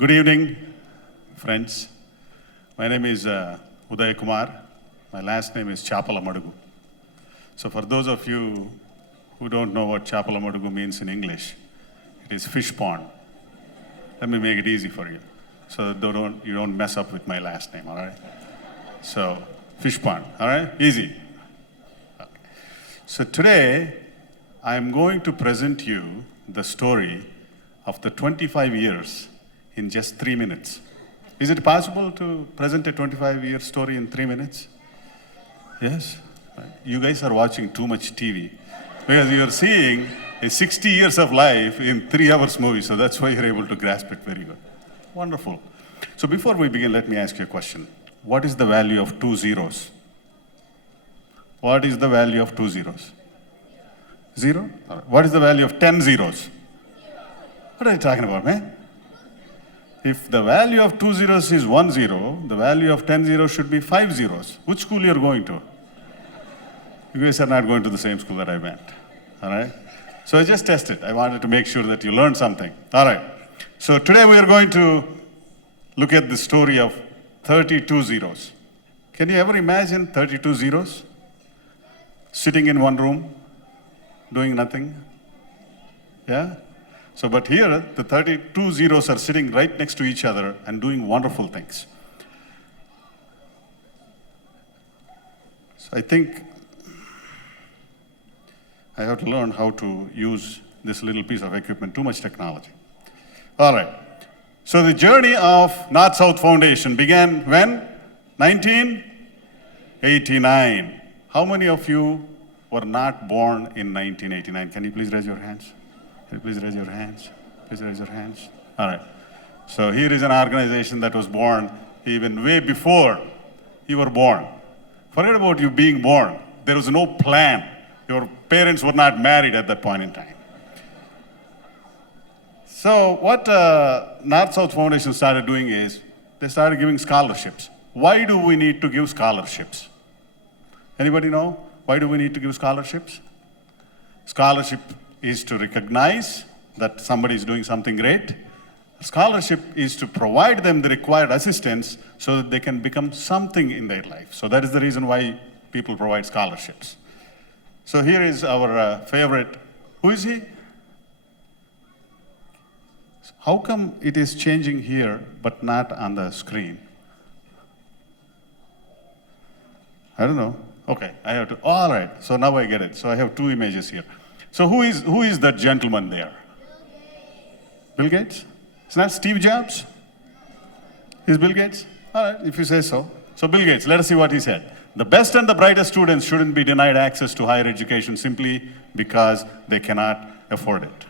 Good evening, friends. My name is Uday Kumar. My last name is Chapalamadugu. So for those of you who don't know what Chapalamadugu means in English, it is fish pond. Let me make it easy for you. So you don't mess up with my last name, all right? So fish pond, all right? Easy. Okay. So today, I'm going to present you the story of the 25 years in just 3 minutes. Is it possible to present a 25-year story in 3 minutes? Yes? You guys are watching too much TV because you're seeing a 60 years of life in 3 hours movie, so that's why you're able to grasp it very good. Wonderful. So before we begin, let me ask you a question. What is the value of 2 zeros? What is the value of 2 zeros? 0? All right. What is the value of 10 zeros? What are you talking about, man? If the value of 2 zeros is 1 zero, the value of 10 zeros should be 5 zeros. Which school you're going to? You guys are not going to the same school that I went, all right? So I just tested. I wanted to make sure that you learned something. All right. So today we are going to look at the story of 32 zeros. Can you ever imagine 32 zeros sitting in one room, doing nothing? Yeah? So, but here, the 32 zeros are sitting right next to each other and doing wonderful things. So I think I have to learn how to use this little piece of equipment, too much technology. All right. So the journey of North-South Foundation began when? 1989. How many of you were not born in 1989? Can you please raise your hands? Can you please raise your hands? Please raise your hands. All right. So here is an organization that was born even way before you were born. Forget about you being born. There was no plan. Your parents were not married at that point in time. So what North-South Foundation started doing is they started giving scholarships. Why do we need to give scholarships? Anybody know? Why do we need to give scholarships? Scholarship is to recognize that somebody is doing something great. Scholarship is to provide them the required assistance so that they can become something in their life. So that is the reason why people provide scholarships. So here is our favorite. Who is he? How come it is changing here but not on the screen? I don't know. Okay, I have to, all right, so now I get it. So I have 2 images here. So who is that gentleman there? Bill Gates? It's not Steve Jobs? Is Bill Gates? All right, if you say so. So Bill Gates, let us see what he said. The best and the brightest students shouldn't be denied access to higher education simply because they cannot afford it.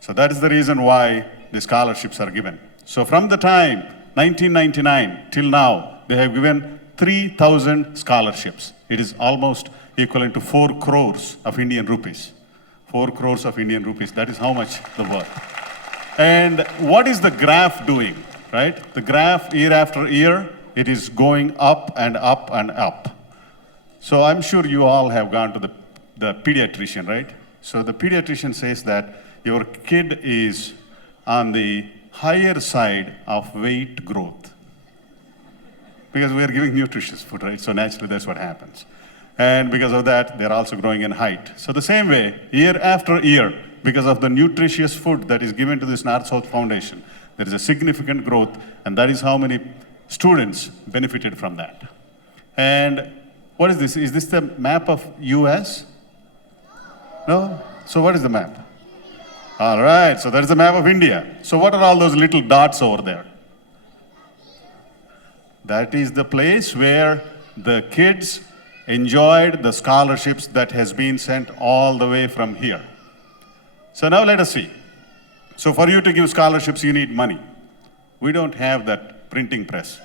So that is the reason why the scholarships are given. So from the time 1999 till now, they have given 3,000 scholarships. It is almost equivalent to 4 crores of Indian rupees. 4 crores of Indian rupees, that is how much the worth. And what is the graph doing, right? The graph year after year, it is going up and up and up. So I'm sure you all have gone to the pediatrician, right? So the pediatrician says that your kid is on the higher side of weight growth. Because we are giving nutritious food, right? So naturally that's what happens. And because of that, they're also growing in height. So the same way, year after year, because of the nutritious food that is given to this North-South Foundation, there is a significant growth, and that is how many students benefited from that. And what is this? Is this the map of US? No? So what is the map? All right, so that is the map of India. So what are all those little dots over there? That is the place where the kids enjoyed the scholarships that has been sent all the way from here. So now let us see. So for you to give scholarships, you need money. We don't have that printing press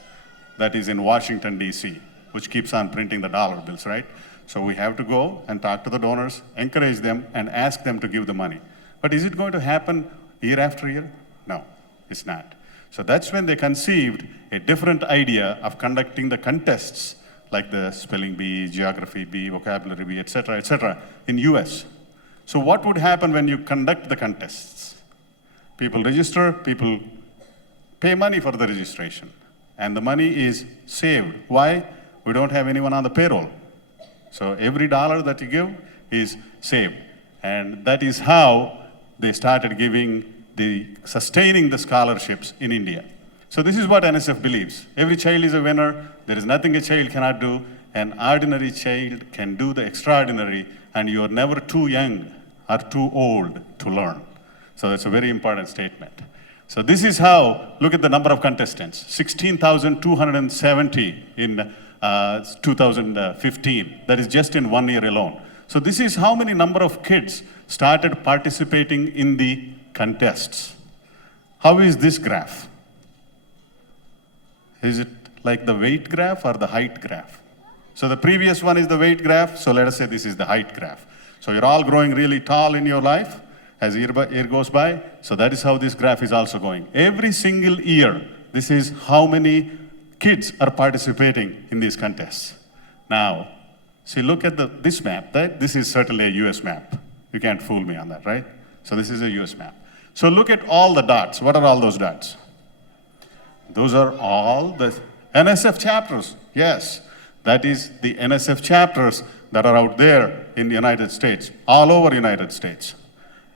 that is in Washington, D.C., which keeps on printing the dollar bills, right? So we have to go and talk to the donors, encourage them, and ask them to give the money. But is it going to happen year after year? No, it's not. So that's when they conceived a different idea of conducting the contests like the spelling bee, geography bee, vocabulary bee, etc., in US. So what would happen when you conduct the contests? People register, people pay money for the registration. And the money is saved. Why? We don't have anyone on the payroll. So every dollar that you give is saved. And that is how they started sustaining the scholarships in India. So this is what NSF believes. Every child is a winner. There is nothing a child cannot do. An ordinary child can do the extraordinary, and you are never too young or too old to learn. So that's a very important statement. So this is how, look at the number of contestants, 16,270 in 2015. That is just in 1 year alone. So this is how many number of kids started participating in the contests. How is this graph? Is it like the weight graph or the height graph? So the previous one is the weight graph, so let us say this is the height graph. So you're all growing really tall in your life as year goes by, so that is how this graph is also going. Every single year, this is how many kids are participating in these contests. Now, see, look at this map, right? This is certainly a US map. You can't fool me on that, right? So this is a US map. So look at all the dots. What are all those dots? Those are all the NSF chapters. Yes, that is the NSF chapters that are out there in the United States, all over United States.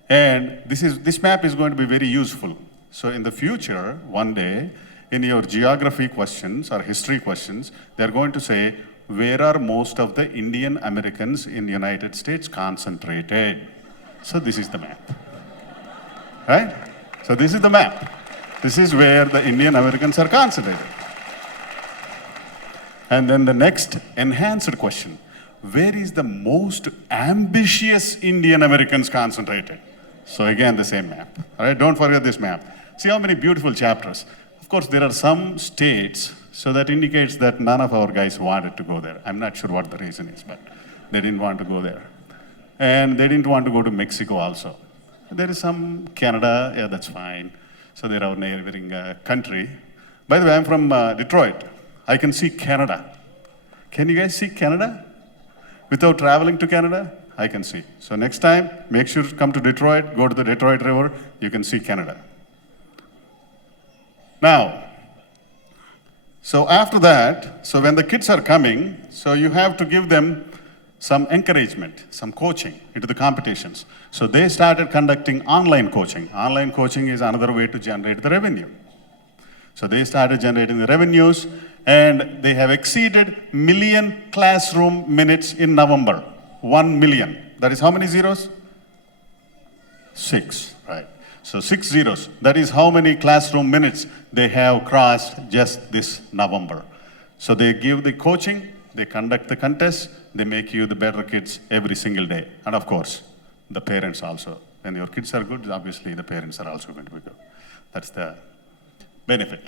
And this map is going to be very useful. So in the future, one day, in your geography questions or history questions, they're going to say, where are most of the Indian Americans in the United States concentrated? So this is the map, right? So this is the map. This is where the Indian Americans are concentrated. And then the next enhanced question, where is the most ambitious Indian Americans concentrated? So again, the same map, all right? Don't forget this map. See how many beautiful chapters. Of course, there are some states, so that indicates that none of our guys wanted to go there. I'm not sure what the reason is, but they didn't want to go there. And they didn't want to go to Mexico also. There is some Canada, yeah, that's fine. So they're our neighboring country. By the way, I'm from Detroit. I can see Canada. Can you guys see Canada? Without traveling to Canada, I can see. So next time, make sure to come to Detroit, go to the Detroit River, you can see Canada. Now, so after that, so when the kids are coming, so you have to give them some encouragement, some coaching into the competitions. So they started conducting online coaching. Online coaching is another way to generate the revenue. So they started generating the revenues, and they have exceeded million classroom minutes in November. 1 million. That is how many zeros? 6, right? So 6 zeros. That is how many classroom minutes they have crossed just this November. So they give the coaching, they conduct the contests, they make you the better kids every single day. And of course, the parents also. When your kids are good, obviously the parents are also going to be good. That's the benefit.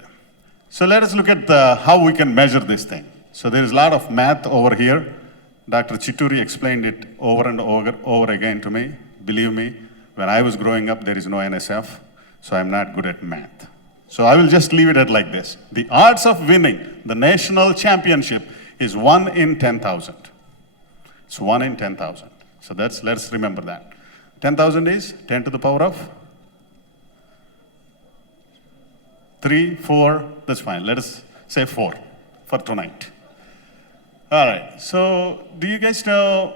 So let us look at how we can measure this thing. So there is a lot of math over here. Dr. Chitturi explained it over and over again to me. Believe me, when I was growing up, there is no NSF, so I'm not good at math. So I will just leave it at like this. The odds of winning the national championship is 1 in 10,000. It's 1 in 10,000. So let's remember that. 10,000 is 10 to the power of 3, 4, that's fine. Let us say 4 for tonight. All right, so do you guys know,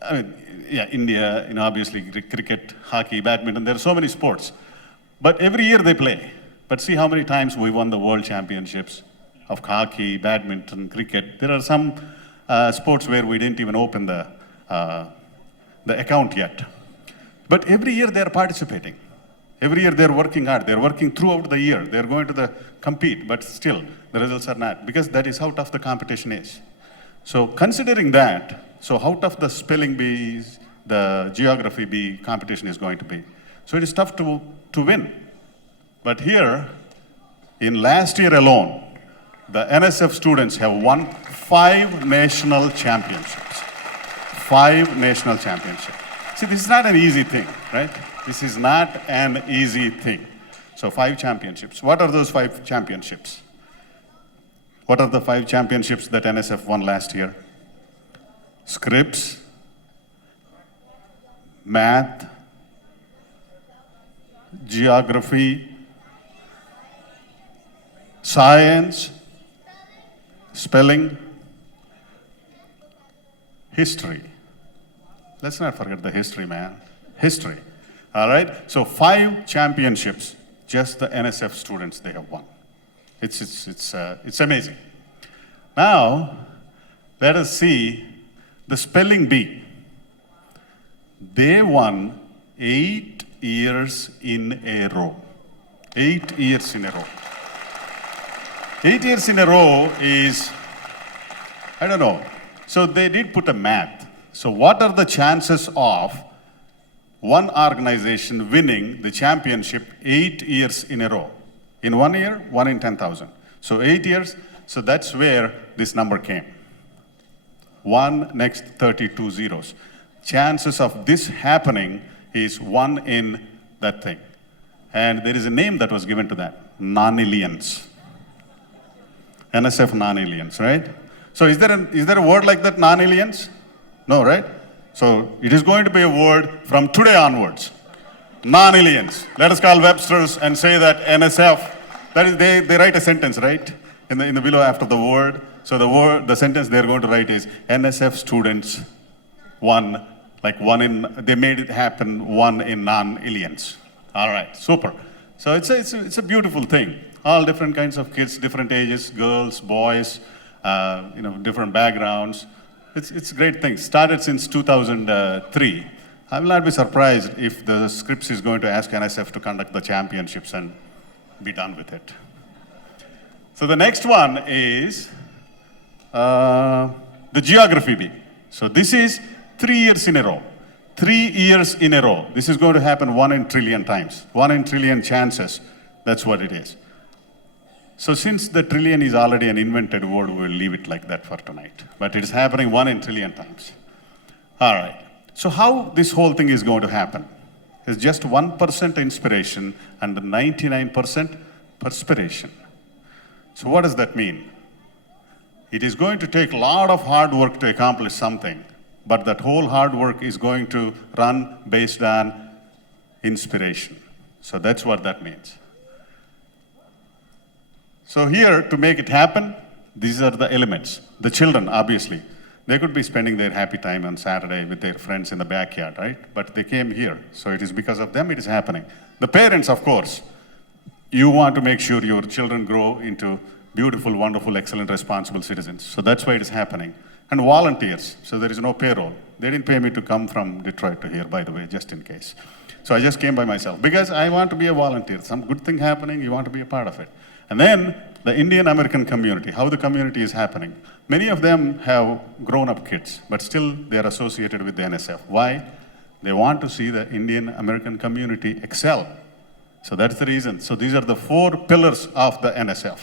I mean, yeah, India, obviously cricket, hockey, badminton, there are so many sports. But every year they play. But see how many times we won the world championships of hockey, badminton, cricket. There are some sports where we didn't even open the account yet. But every year they're participating. Every year they're working hard. They're working throughout the year. They're going to compete, but still the results are not, because that is how tough the competition is. So considering that, so how tough the spelling bee, the geography bee competition is going to be. So it is tough to win. But here, in last year alone, the NSF students have won 5 national championships. 5 national championships. See, this is not an easy thing, right? This is not an easy thing. So 5 championships. What are those 5 championships? What are the 5 championships that NSF won last year? Scripts, math, geography, science, spelling, history. Let's not forget the history, man. History. All right? So 5 championships, just the NSF students, they have won. It's amazing. Now, let us see the spelling bee. They won 8 years in a row. 8 years in a row. 8 years in a row is, I don't know. So they did put a math. So what are the chances of one organization winning the championship 8 years in a row? In 1 year, 1 in 10,000. So 8 years, so that's where this number came. 1 next 32 zeros. Chances of this happening is 1 in that thing. And there is a name that was given to that, non-aliens. NSF non-aliens, right? So is there a word like that, non-aliens? No, right? So it is going to be a word from today onwards. Non-aliens. Let us call Webster's and say that NSF, that is, they write a sentence, right? In the below after the word. So the sentence they're going to write is NSF students won, like they made it happen, 1 in non-aliens. All right, super. So it's a beautiful thing. All different kinds of kids, different ages, girls, boys, different backgrounds. It's a great thing. Started since 2003. I will not be surprised if the Scripps is going to ask NSF to conduct the championships and be done with it. So the next one is the geography bee. So this is 3 years in a row. 3 years in a row. This is going to happen 1 in trillion times. 1 in trillion chances. That's what it is. So since the trillion is already an invented word, we will leave it like that for tonight. But it is happening 1 in trillion times. All right. So how this whole thing is going to happen? It's just 1% inspiration and 99% perspiration. So what does that mean? It is going to take a lot of hard work to accomplish something, but that whole hard work is going to run based on inspiration. So that's what that means. So here, to make it happen, these are the elements. The children, obviously, they could be spending their happy time on Saturday with their friends in the backyard, right? But they came here, so it is because of them it is happening. The parents, of course, you want to make sure your children grow into beautiful, wonderful, excellent, responsible citizens. So that's why it is happening. And volunteers, so there is no payroll. They didn't pay me to come from Detroit to here, by the way, just in case. So I just came by myself because I want to be a volunteer. Some good thing happening, you want to be a part of it. And then the Indian American community, how the community is happening. Many of them have grown-up kids, but still they are associated with the NSF. Why? They want to see the Indian American community excel. So that's the reason. So these are the 4 pillars of the NSF.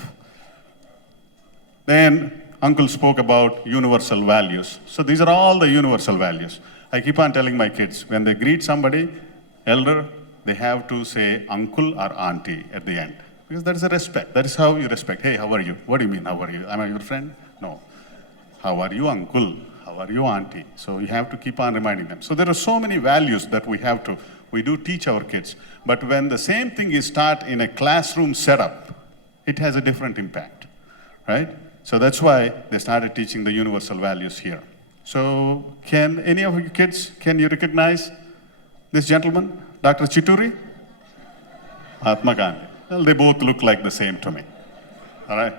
Then Uncle spoke about universal values. So these are all the universal values. I keep on telling my kids, when they greet somebody, elder, they have to say uncle or auntie at the end. Because that is a respect. That is how you respect. Hey, how are you? What do you mean, how are you? Am I your friend? No. How are you, uncle? How are you, auntie? So you have to keep on reminding them. So there are so many values that we do teach our kids. But when the same thing is taught in a classroom setup, it has a different impact, right? So that's why they started teaching the universal values here. So can any of you kids, can you recognize this gentleman, Dr. Chituri? Mahatma Gandhi. Well, they both look like the same to me, all right?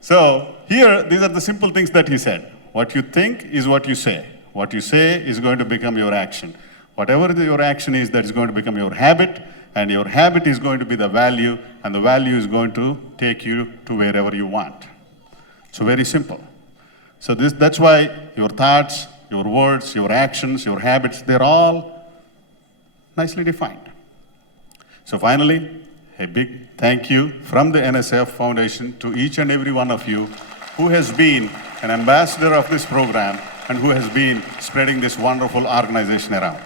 So here, these are the simple things that he said. What you think is what you say. What you say is going to become your action. Whatever your action is, that is going to become your habit, and your habit is going to be the value, and the value is going to take you to wherever you want. So very simple. So that's why your thoughts, your words, your actions, your habits, they're all nicely defined. So finally, a big thank you from the NSF Foundation to each and every one of you who has been an ambassador of this program and who has been spreading this wonderful organization around.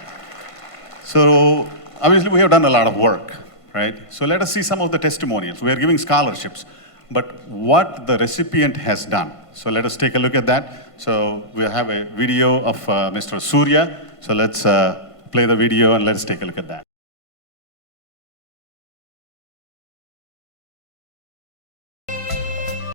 So obviously we have done a lot of work, right? So let us see some of the testimonials. We are giving scholarships, but what the recipient has done. So let us take a look at that. So we have a video of Mr. Surya. So let's play the video and let's take a look at that.